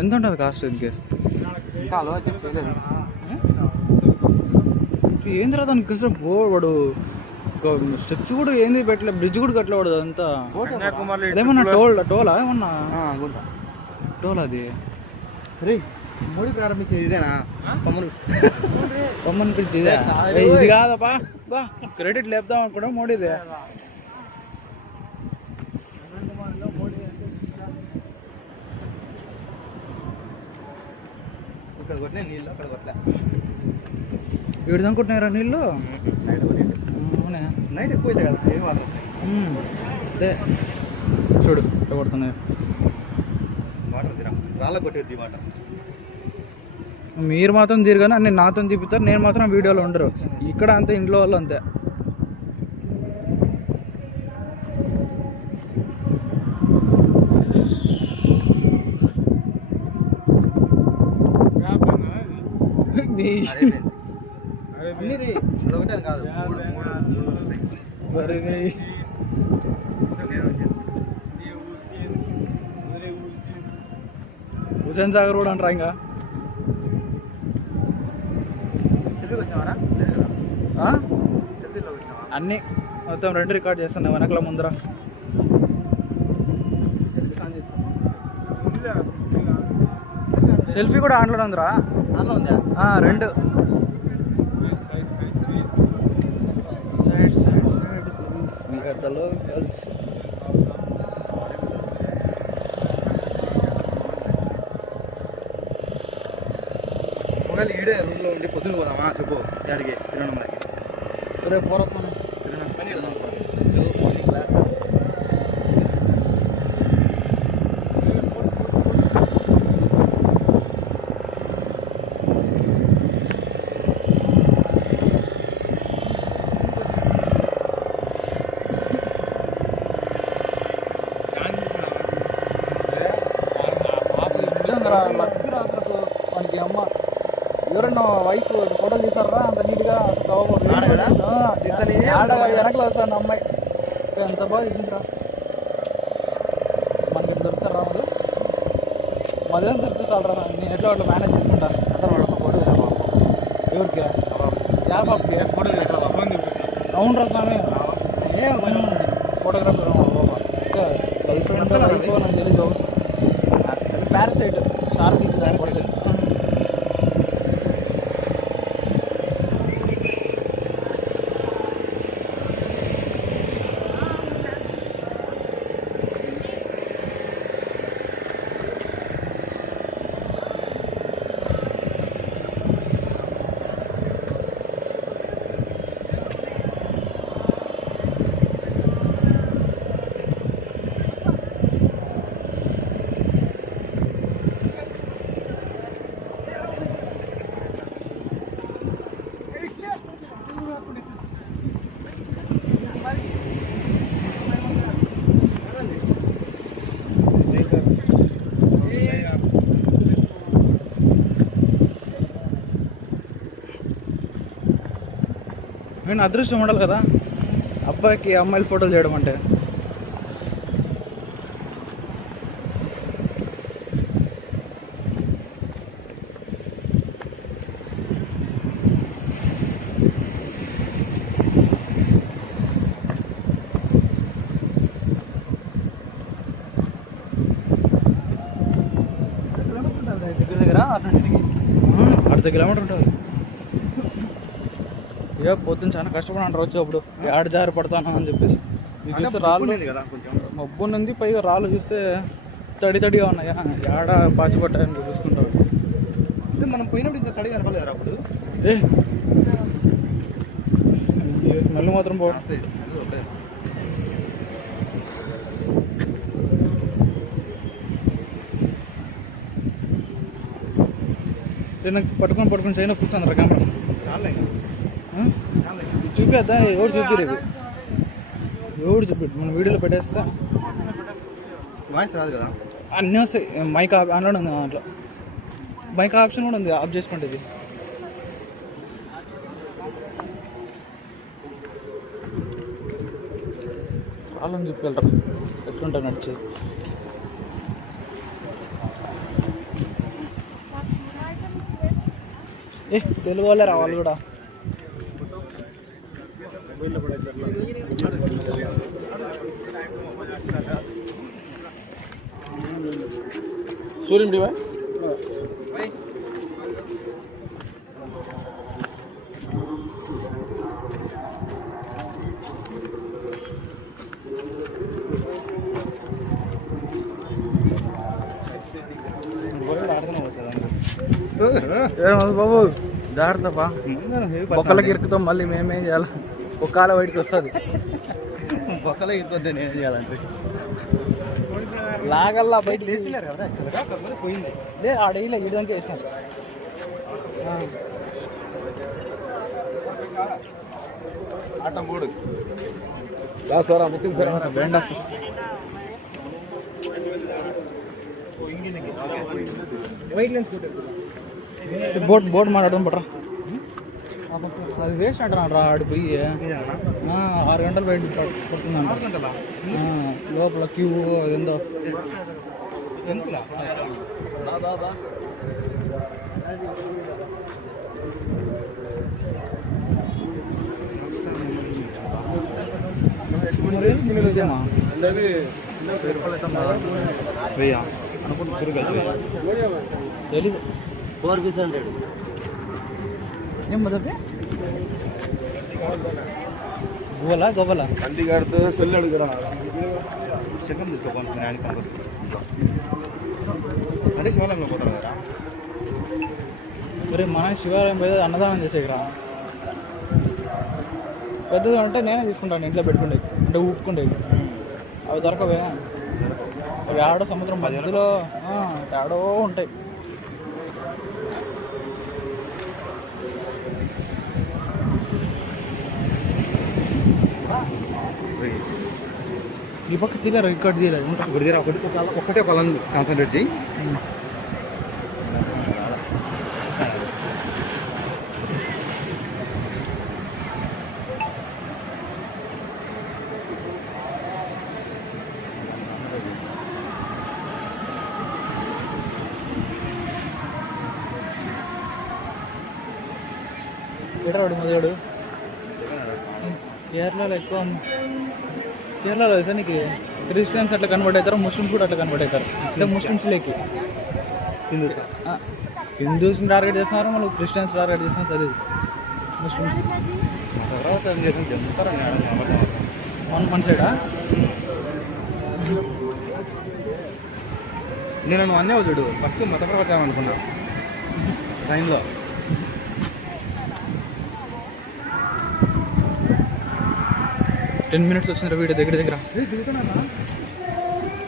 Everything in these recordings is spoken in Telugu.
ఎంత ఉంటుంది కాస్ట్ ఇంకే ఏంది రా దానికి అసలు వాడు స్టెప్స్ కూడా ఏంది పెట్టలే, బ్రిడ్జ్ కూడా కట్టలేవాడు అదంతా. అదేమన్నా టోలా ఏమన్నా టోల్ అది రే మోడీ ప్రారంభించేది ఇదేనా? కొమ్మన్ బ్రిడ్జ్ ఇదే, ఇది కాదప్పా బా క్రెడిట్ లేపుదాం అనుకోవడం మోడీదే. ఇక్కడ కొట్టినా నీళ్ళు అక్కడ కొట్టలే. ఏడు అనుకుంటున్నారా నీళ్ళు? నైట్ ఎక్కువ అయితే కదా ఏం వాటర్ అదే చూడు ఎట్లా కొడుతున్నాయి వాటర్ రాళ్ళ కొట్టేది వాటర్. మీరు మాత్రం తిరగానే అన్ని నాతో తిప్పుతారు, నేను మాత్రం వీడియోలో ఉండరు. ఇక్కడ అంతే, ఇంట్లో వాళ్ళు అంతే. హుసేన్ సాగర్ కూడా అంటారా ఇంకా? అన్నీ మొత్తం రెండు రికార్డ్ చేస్తున్నా వెనకల ముందర. సెల్ఫీ కూడా ఆన్లో ఉందిరా, రెండు సైడ్ సైడ్ సైడ్ మీ గడ్డలో కలిసి. ఒకవేళ ఈడే రూమ్లో ఉండి పొద్దున్న పోదామా చెప్పు డాడీకి తిరువణమలకి? రేపు పోరొస్తాను. మనకి అమ్మ ఎవరైనా వైఫ్ ఫోటోలు తీసారా అంత నీట్గా వెనకలు వస్తాను అమ్మాయి ఎంత బాగా తీసిందిరా. మనకి ఎప్పుడు దొరుకుతారు రాములు మధ్యలో దొరికితే చాలరా, నేను ఎట్లా అట్లా మేనేజ్ చేసుకుంటా. ఫోటో ఎవరికి యా బాబుకి ఫోటో అవును రా స్వామి, ఫోటోగ్రాఫర్ గర్ల్ ఫ్రెండ్ వైఫ్ నాకు తెలియదు. ప్యారసైట్ షార్క్ ప్యారసైట్. నేను అదృష్టం ఉండాలి కదా అబ్బాయికి అమ్మాయిల ఫోటోలు చేయడం అంటే. అర్ధ కిలోమీటర్ ఉంటుంది. ఇక పొద్దున్న చాలా కష్టపడి రోజు అప్పుడు ఏడు జారి పడతాను అని చెప్పేసి. ఇది చూస్తే రాళ్ళు మబ్బు ఉంది, పైగా రాళ్ళు చూస్తే తడి తడిగా ఉన్నాయా, ఏడ పాచి పట్టాయని చూసుకుంటారు. మనం పోయినప్పుడు ఇంత తడి కనపడలేదు అప్పుడు. స్మెల్ మాత్రం పోతుంది. నాకు పట్టుకొని చైనా కూర్చుందరా కెమెరా చూపేద్దా ఎవరు చూపిరు ఎవరు చూపి మన వీడియోలో పెట్టేస్తా వాయిస్ రాదు కదా అన్నీ వస్తాయి. మైక్ ఆన్లో ఉంది దాంట్లో, మైక్ ఆప్షన్ కూడా ఉంది, ఆఫ్ చేసుకోండి. ఇది వాళ్ళని చెప్పి వెళ్తారు ఎట్లుంటారు నడిచేది. తెలుగు వాళ్ళే రావాలి కూడా. సూర్యుడి డివై బాబు జాగ్రత్తపా, బొక్కలకి ఇరుకుతాం మళ్ళీ మేమేం చేయాలి. ఒక కాల బయటికి వస్తుంది, బొక్కలకి ఇరుకొద్ది నేను ఏం చేయాలంటే లాగల్లా బయట పోయింది. లే ఆడేలా ఇదంతా వేసినారు. ఆట మూడు బెండాస్ బోట్ మాట్లాడదాం పట్రా. అది వేస్ట్ అంటున్నాడు రా ఆడి పోయి 6 గంటలు బయట పడుతుందంట. లోపల క్యూ అదేందో తెలీదు. 4 పీస్ 100 ఏం మొదటి గోవలా చండీగఢ్తో సెల్ అడుగురా సెకండ్ తీసుకోవాలి ఆయన పనికొస్తుంది అంటే శివాలయంలో పోతారు కదా. మరి మన శివాలయం పోయి అన్నదానం చేసేకిరా. పెద్దది అంటే నేనే తీసుకుంటాను ఇంట్లో పెట్టుకుంటే, అంటే ఊపుకుండేవి. అవి దొరకవే, అవి ఆడో సముద్రం మధ్యలో ఆడో ఉంటాయి. ఈ పక్క తీయలేరు, ఇక్కడ తీయలేదు. ఒక్కటే పొలం కాన్సన్ట్రేట్ చేయి. ఎడరాడు మొదడు కేరళలో ఎక్కువ. కేరళలో తెలుసా నీకు, క్రిస్టియన్స్ అట్లా కన్వర్ట్ అవుతారు, ముస్లిమ్స్ కూడా అట్లా కన్వర్ట్ అవుతారు. అంటే ముస్లిమ్స్లోకి హిందూస్ని టార్గెట్ చేస్తున్నారు, మళ్ళీ క్రిస్టియన్స్ టార్గెట్ చేస్తున్నారు. తెలియదు ముస్లిమ్స్ మన సైడా. నేను నువ్వు అన్నీ చూడు, ఫస్ట్ మత ప్రవచనం అనుకున్నా ట్రైన్లో. టెన్ మినిట్స్ వచ్చిన వీడియో దగ్గర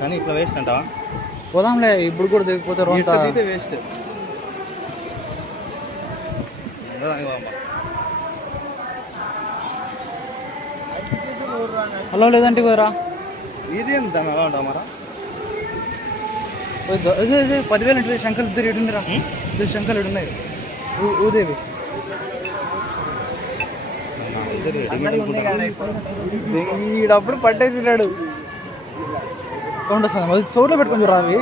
కానీ ఇట్లా వేస్ట్ అంట. పోదాంలే, ఇప్పుడు కూడా దిగిపోతారు. వేస్ట్. హలో లేదంటే పోరా. ఇది ఎంత అలా ఉంటా మరా. 10,000 అంటే శంకర్ ఇద్దరు ఏడున్నారా, ఇద్దరు శంకర్లు ఏడున్నాయి. ఊదేవి ఈడప్పుడు పట్టేసినాడు. సౌండ్ వస్తుంది, సౌండ్లో పెట్టుకొని రావి.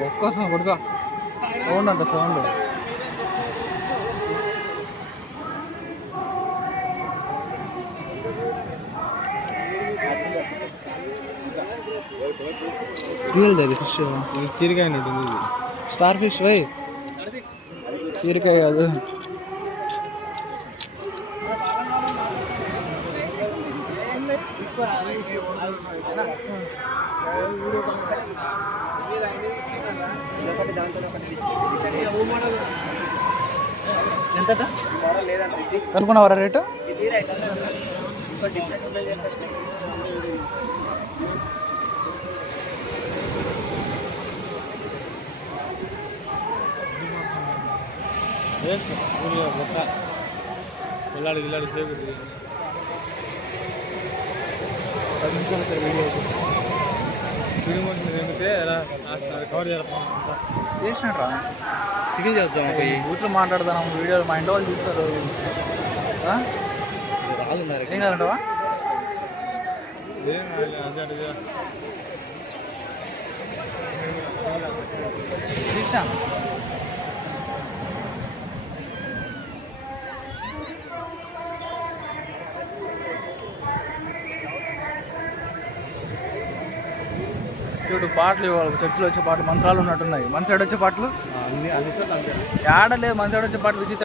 బొక్క వస్తుంది కొడుక, సౌండ్ అంట సౌండ్. రియల్ అది ఫిష్, చీరకాయ ఉంటుంది. స్టార్ ఫిష్ వై, చీరకాయ కాదు. ఎంత కనుక్కున్నావరా రేటు? వేస్ట్ వీడియో బొక్క వెళ్ళాడి గిల్లాడి సేపు 10 నిమిషాలు వచ్చారు వీడియో మోషన్ తిరిగితే ఎలా కవర్ చేస్తాం చేసినట్రా టిఫిన్ చేద్దాం పోయి బూత్లో మాట్లాడతాను వీడియోలు మా ఇంట్లో వాళ్ళు చూస్తారు రాళ్ళు ఉన్నారు ఏం కాదంటావా కృష్ణ చూడు పాటలు ఇవ్వాలి చర్చిలో వచ్చే పాటలు మంత్రాలు ఉన్నట్టున్నాయి మన సైడ్ వచ్చే పాటలు అన్ని చోట్ల అంతే ఆడలేదు మన సైడ్ వచ్చే పాటలు విచిత్ర